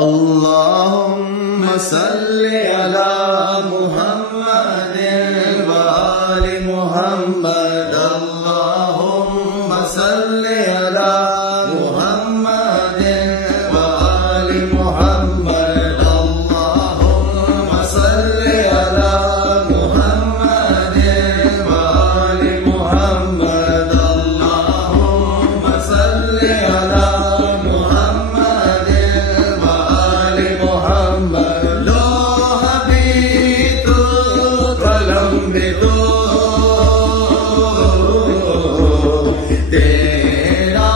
अल्लाहुम्मा सल्लि अला मुहम्मद व आलि मुहम्मद। अल्लाहुम्मा सल्लि अला मुहम्मद व आलि मुहम्मद। अल्लाहुम्मा सल्लि अला मुहम्मद व आलि मुहम्मद। अल्लाहुम्मा सल्लि अला तेरा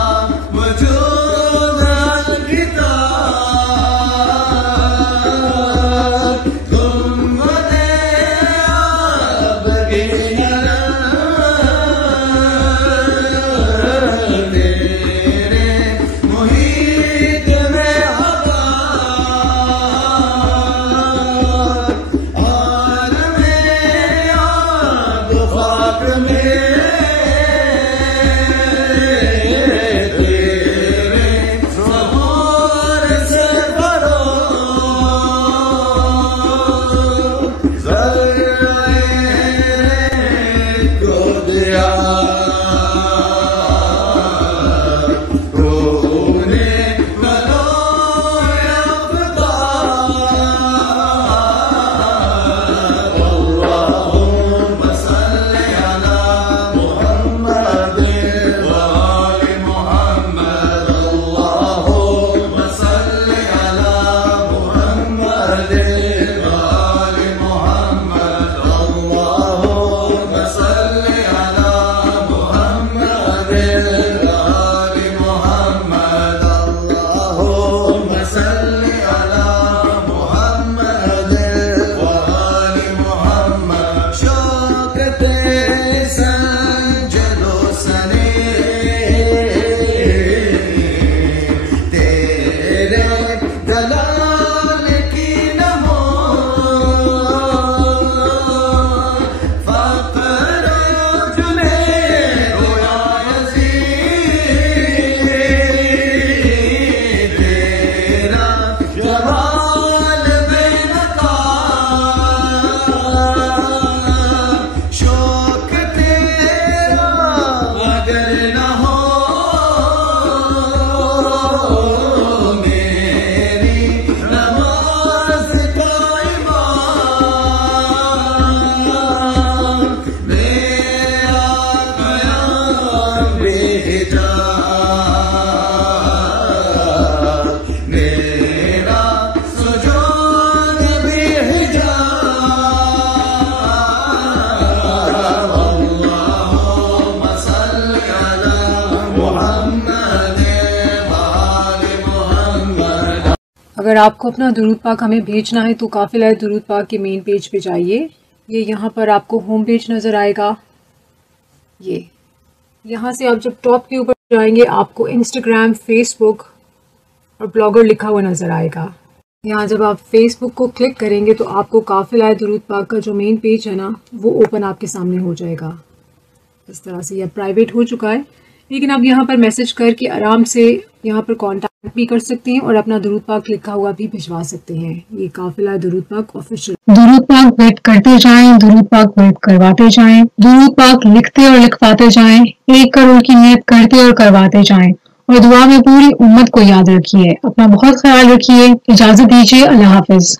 वजूद अलकिताब गुंबदे आबगी तेरे मुहीत में हवा आलमे आब खाक में अगर आपको अपना दुरूद पाक हमें भेजना है तो काफिला दुरूद पाक के मेन पेज पे जाइए। ये यहाँ पर आपको होम पेज नज़र आएगा। ये यहाँ से आप जब टॉप के ऊपर जाएंगे आपको इंस्टाग्राम, फेसबुक और ब्लॉगर लिखा हुआ नज़र आएगा। यहाँ जब आप फेसबुक को क्लिक करेंगे तो आपको काफिला दुरूद पाक का जो मेन पेज है ना वो ओपन आपके सामने हो जाएगा। इस तरह से यह प्राइवेट हो चुका है, लेकिन आप यहाँ पर मैसेज करके आराम से यहाँ पर कांटेक्ट भी कर सकते हैं और अपना दुरूद पाक लिखा हुआ भी भिजवा सकते हैं। ये काफिला दुरूद पाक ऑफिशियल। दुरूद पाक भेंट करते जाएं, दुरूद पाक भेंट करवाते जाएं, दुरूद पाक लिखते और लिखवाते जाएं, 1 करोड़ की नियत करते और करवाते जाएं और दुआ में पूरी उम्मत को याद रखिए। अपना बहुत ख्याल रखिए। इजाजत दीजिए। अल्लाह हाफिज।